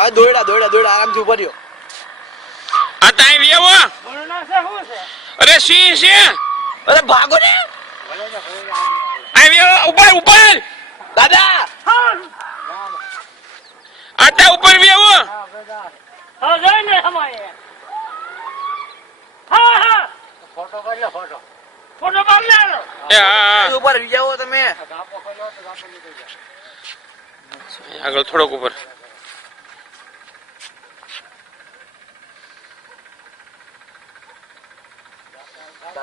આ દોયડા દોયડા દોયડા આરામથી ઉભા રહ્યો. આ તાઈ વેવો બોલના છે શું છે? અરે સિંહ છે. અરે ભાગો ને આ વેવો ઉપર ઉપર દાદા. આટા ઉપર વેવો. હા જોઈ ને અમારે. હા હા ફોટો પાડ લે ફોટો. ફોટો પાડ લે. એ હા ઉપર જાઓ તમે. આગળ થોડોક ઉપર.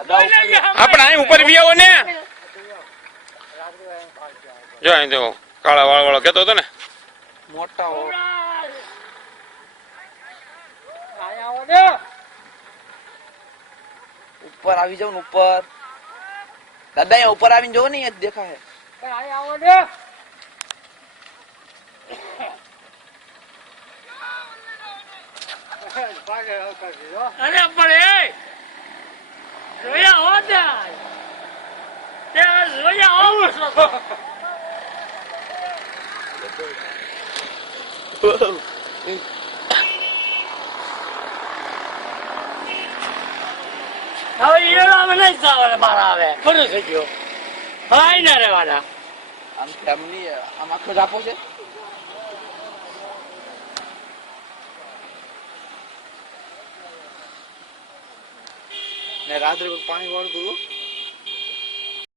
આપણે અહીં ઉપર વ્યાવો ને. જો અહીં તો કાળા વાળ વાળો કેતો હતો ને. મોટા હો. ઉપર આવી જાવ ને ઉપર. દાદા અહીંયા ઉપર આવીને જોવો ને અહીંયા દેખાય. અરે પણ જોયા હો ત્યાં જોયા આવું છો. હવે ઈરામાં નહીં જવાના મારા આવે ખરું થઈ ગયો. હા ના રહેવાના. આમ ફેમિલી આમ આખો જ આપો છે. ને રાત્રે પાણી વાળું